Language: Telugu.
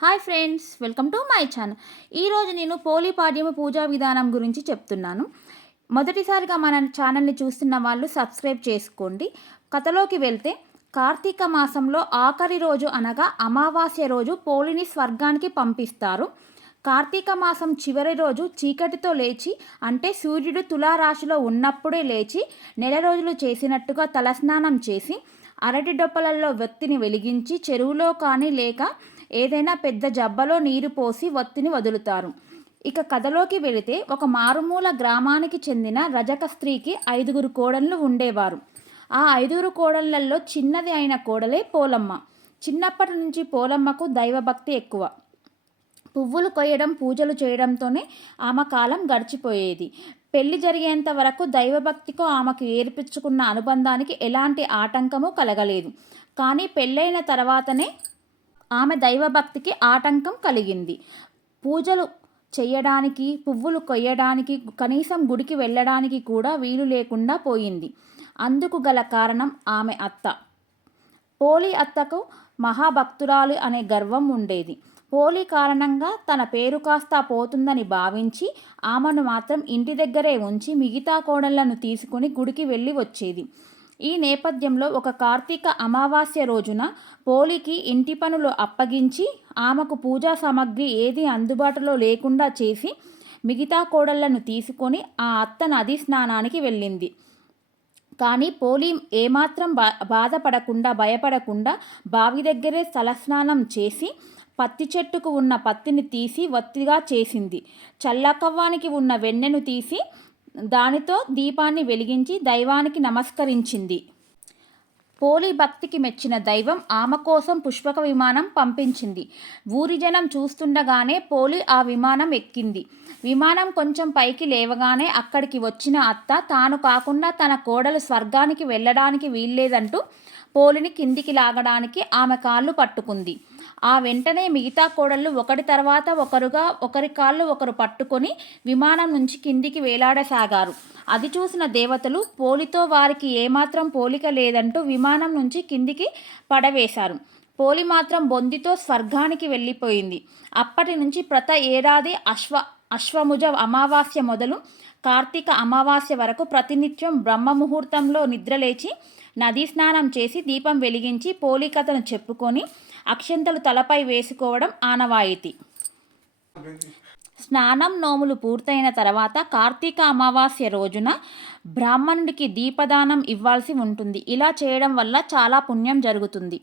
Hi friends, welcome to my channel. ఈరోజు నేను పోలీపాడ్యము పూజా విధానం గురించి చెప్తున్నాను. మొదటిసారిగా మన ఛానల్ని చూస్తున్న వాళ్ళు సబ్స్క్రైబ్ చేసుకోండి. కథలోకి వెళ్తే, కార్తీక మాసంలో ఆఖరి రోజు అనగా అమావాస్య రోజు పోలిని స్వర్గానికి పంపిస్తారు. కార్తీక మాసం చివరి రోజు చీకటితో లేచి, అంటే సూర్యుడు తులారాశిలో ఉన్నప్పుడే లేచి నెల రోజులు చేసినట్టుగా తలస్నానం చేసి అరటి డొప్పలలో వత్తిని వెలిగించి చెరువులో కానీ లేక ఏదైనా పెద్ద జబ్బలో నీరు పోసి వత్తిని వదులుతారు. ఇక కథలోకి వెళితే, ఒక మారుమూల గ్రామానికి చెందిన రజక స్త్రీకి 5 కోడళ్ళు ఉండేవారు. ఆ 5 కోడళ్లలో చిన్నది అయిన కోడలే పోలమ్మ. చిన్నప్పటి నుంచి పోలమ్మకు దైవభక్తి ఎక్కువ. పువ్వులు కొయ్యడం, పూజలు చేయడంతోనే ఆమె కాలం గడిచిపోయేది. పెళ్లి జరిగేంత వరకు దైవభక్తితో ఆమెకు ఏర్పించుకున్న అనుబంధానికి ఎలాంటి ఆటంకము కలగలేదు. కానీ పెళ్ళైన తర్వాతనే ఆమె దైవభక్తికి ఆటంకం కలిగింది. పూజలు చేయడానికి, పువ్వులు కొయ్యడానికి, కనీసం గుడికి వెళ్ళడానికి కూడా వీలు లేకుండా పోయింది. అందుకు గల కారణం ఆమె అత్త. పోలి అత్తకు మహాభక్తురాలు అనే గర్వం ఉండేది. పోలి కారణంగా తన పేరు కాస్త పోతుందని భావించి ఆమెను మాత్రం ఇంటి దగ్గరే ఉంచి మిగతా కోడళ్లను తీసుకుని గుడికి వెళ్ళి వచ్చేది. ఈ నేపథ్యంలో ఒక కార్తీక అమావాస్య రోజున పోలికి ఇంటి పనులు అప్పగించి ఆమెకు పూజా సామగ్రి ఏది అందుబాటులో లేకుండా చేసి మిగతా కోడళ్లను తీసుకొని ఆ అత్త నది స్నానానికి వెళ్ళింది. కానీ పోలి ఏమాత్రం బాధపడకుండా, భయపడకుండా బావి దగ్గరే తలస్నానం చేసి పత్తి చెట్టుకు ఉన్న పత్తిని తీసి వత్తిగా చేసింది. చల్లకవ్వానికి ఉన్న వెన్నెను తీసి దానితో దీపాన్ని వెలిగించి దైవానికి నమస్కరించింది. పోలి భక్తికి మెచ్చిన దైవం ఆమె కోసం పుష్పక విమానం పంపించింది. ఊరి జనం చూస్తుండగానే పోలి ఆ విమానం ఎక్కింది. విమానం కొంచెం పైకి లేవగానే అక్కడికి వచ్చిన అత్త తాను కాకుండా తన కోడలు స్వర్గానికి వెళ్ళడానికి వీల్లేదంటూ పోలిని కిందికి లాగడానికి ఆమె కాళ్ళు పట్టుకుంది. ఆ వెంటనే మిగతా కోడళ్ళు ఒకటి తర్వాత ఒకరుగా ఒకరి కాళ్ళు ఒకరు పట్టుకొని విమానం నుంచి కిందికి వేలాడసాగారు. అది చూసిన దేవతలు పోలితో వారికి ఏమాత్రం పోలిక లేదంటూ విమానం నుంచి కిందికి పడవేశారు. పోలి మాత్రం బొందితో స్వర్గానికి వెళ్ళిపోయింది. అప్పటి నుంచి ప్రతి ఏడాది అశ్వముజ అమావాస్య మొదలు కార్తీక అమావాస్య వరకు ప్రతినిత్యం బ్రహ్మముహూర్తంలో నిద్రలేచి నదీ స్నానం చేసి దీపం వెలిగించి పోలి కథను చెప్పుకొని అక్షంతలు తలపై వేసుకోవడం ఆనవాయితీ. స్నానం, నోములు పూర్తయిన తర్వాత కార్తీక అమావాస్య రోజున బ్రాహ్మణుడికి దీపదానం ఇవ్వాల్సి ఉంటుంది. ఇలా చేయడం వల్ల చాలా పుణ్యం జరుగుతుంది.